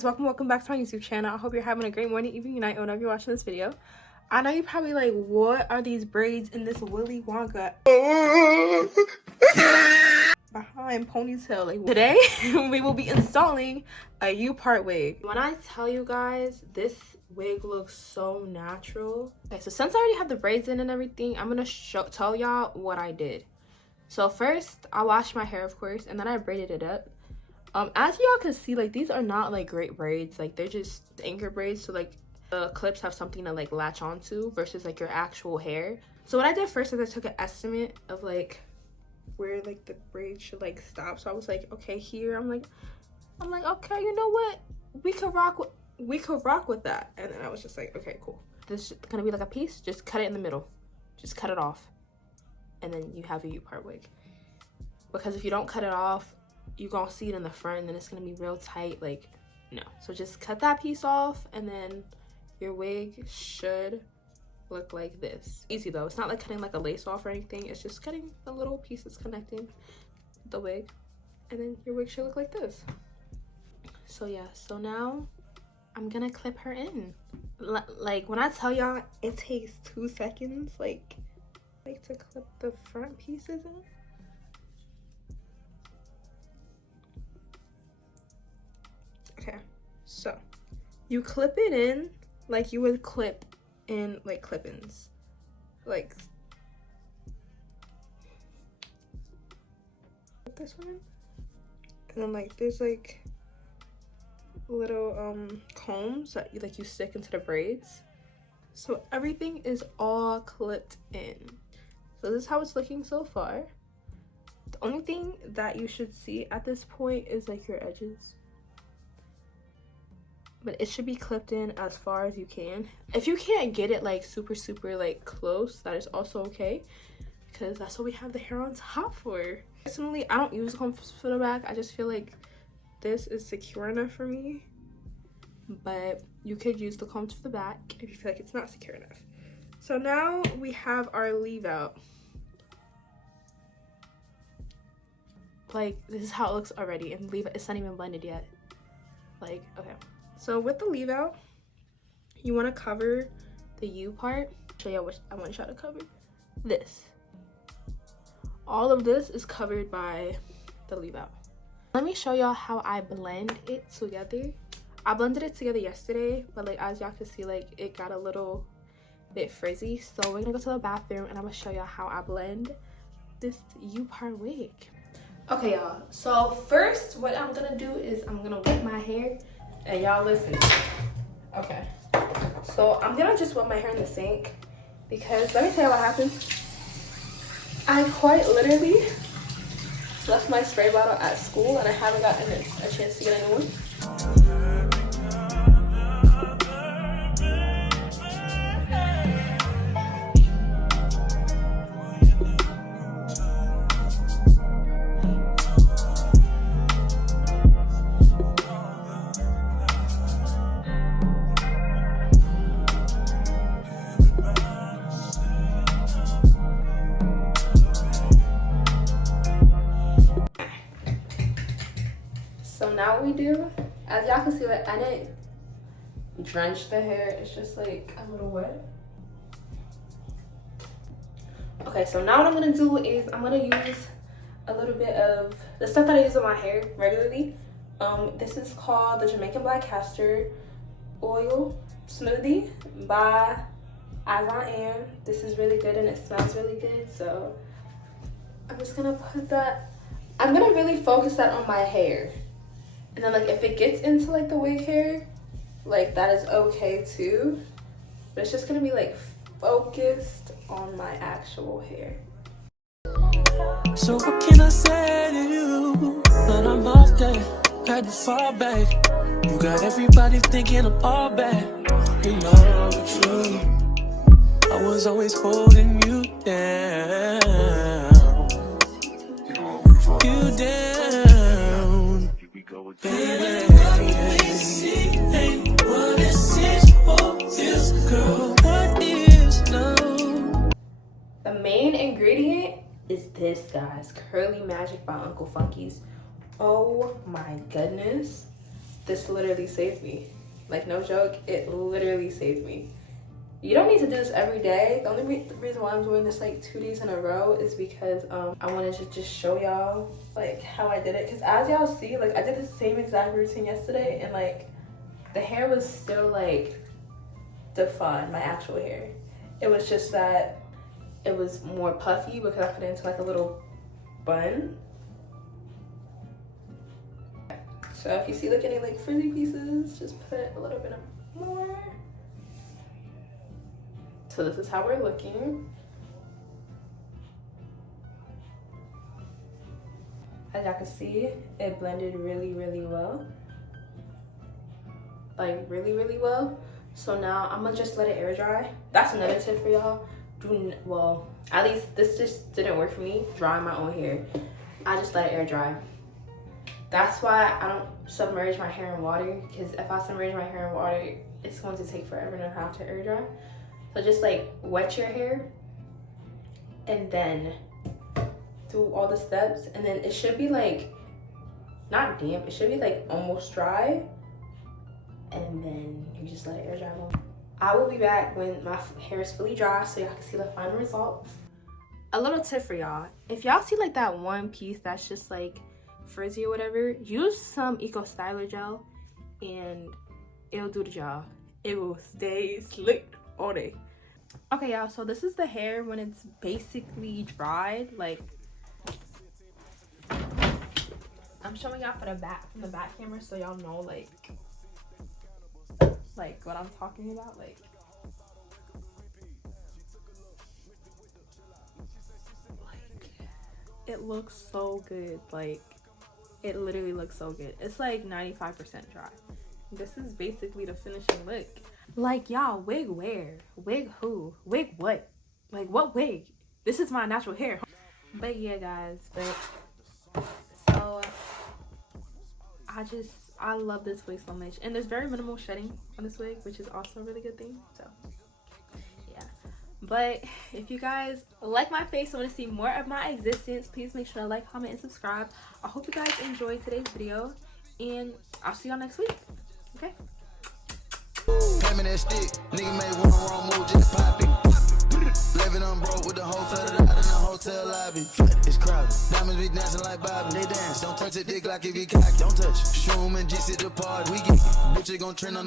guys, welcome back to my YouTube channel. I hope you're having a great morning, evening, night, whenever you're watching this video. I know you're probably like, what are these braids in this Willy Wonka behind ponytail? Like, today we will be installing a Upart wig. When I tell you guys, this wig looks so natural. Okay, so since I already have the braids in and everything, I'm gonna tell y'all what I did. So first, I washed my hair, of course, and then I braided it up. As y'all can see, like, these are not like great braids. Like, they're just anchor braids, so like the clips have something to like latch onto versus like your actual hair. So what I did first is I took an estimate of like where like the braid should like stop. So I was like, okay, here. I'm like, okay, you know what, we could rock with that. And then I was just like, okay, cool, this is gonna be like a piece, just cut it in the middle, just cut it off, and then you have a Upart wig. Because if you don't cut it off, you're gonna see it in the front and then it's gonna be real tight. Like, no. So just cut that piece off and then your wig should look like this. Easy though, it's not like cutting like a lace off or anything. It's just cutting the little pieces connecting the wig, and then your wig should look like this. So yeah, so now I'm gonna clip her in. Like, when I tell y'all it takes 2 seconds like to clip the front pieces in. Okay, so you clip it in like you would clip in like clip-ins, like put this one in, and then like there's like little combs that you stick into the braids, so everything is all clipped in. So this is how it's looking so far. The only thing that you should see at this point is like your edges, but it should be clipped in as far as you can. If you can't get it like super like close, that is also okay, because that's what we have the hair on top for. Personally, I don't use combs for the back. I just feel like this is secure enough for me, but you could use the combs for the back if you feel like it's not secure enough. So now we have our leave out. Like, this is how it looks already, and leave, it's not even blended yet. Like, okay. So with the leave out, you want to cover the U part. Show you what I want y'all to cover. This. All of this is covered by the leave out. Let me show y'all how I blend it together. I blended it together yesterday, but like as y'all can see, like it got a little bit frizzy. So we're gonna go to the bathroom and I'm gonna show y'all how I blend this Upart wig. Okay, y'all. So first, what I'm gonna do is I'm gonna wet my hair. And y'all listen. Okay, so I'm gonna just wet my hair in the sink, because let me tell you what happened. I quite literally left my spray bottle at school and I haven't gotten a chance to get a new one. So now what we do, as y'all can see, I didn't drench the hair, it's just like a little wet. Okay, so now what I'm gonna do is I'm gonna use a little bit of the stuff that I use on my hair regularly. This is called the Jamaican Black Castor Oil Smoothie by As I Am. This is really good and it smells really good, so I'm just gonna put that. I'm gonna really focus that on my hair. And then like if it gets into like the wig hair, like that is okay too. But it's just gonna be like focused on my actual hair. So what can I say to you? But I'm off there, had to fall back. You got everybody thinking I'm all bad. You know the truth. I was always holding you down. You down. Baby, what we see ain't what it seems for this girl. What is love? The main ingredient is this, guys. Curly Magic by Uncle Funky's. Oh my goodness. this literally saved me. Like, no joke, it literally saved me. You don't need to do this every day. The only reason why I'm doing this like 2 days in a row is because I wanted to just show y'all like how I did it. Because as y'all see, like I did the same exact routine yesterday, and like the hair was still like defined, my actual hair. It was just that it was more puffy because I put it into like a little bun. So if you see like any like frizzy pieces, just put a little bit of more. So this is how we're looking. As y'all can see, it blended really, really well. Like really, really well. So now I'm gonna just let it air dry. That's another tip for y'all. Well, at least this just didn't work for me, drying my own hair. I just let it air dry. That's why I don't submerge my hair in water, because if I submerge my hair in water, it's going to take forever and a half to air dry. So just like wet your hair and then do all the steps, and then it should be like not damp, it should be like almost dry, and then you just let it air dry more. I will be back when my hair is fully dry so y'all can see the final result. A little tip for y'all, if y'all see like that one piece that's just like frizzy or whatever, use some Eco Styler gel and it'll do the job. It will stay slick all day. Okay y'all, so this is the hair when it's basically dried. Like I'm showing y'all from the back camera so y'all know like what I'm talking about. Like it looks so good. Like it literally looks so good. It's like 95% dry. This is basically the finishing look. Like y'all, wig where? Wig who? Wig what? Like what wig? This is my natural hair. But yeah guys, so I love this wig so much, and there's very minimal shedding on this wig, which is also a really good thing. So yeah, but if you guys like my face and want to see more of my existence, please make sure to like, comment, and subscribe. I hope you guys enjoyed today's video, and I'll see y'all next week. Okay. Pay me that stick, nigga made one wrong move, just pop it. Living on broke with the whole flooded out in the hotel lobby. It's crowded, diamonds be dancing like Bobby. They dance, don't touch a dick like if you cocky. Don't touch it. Shroom and G sit the party. We get it. Bitch, it gon' trend on.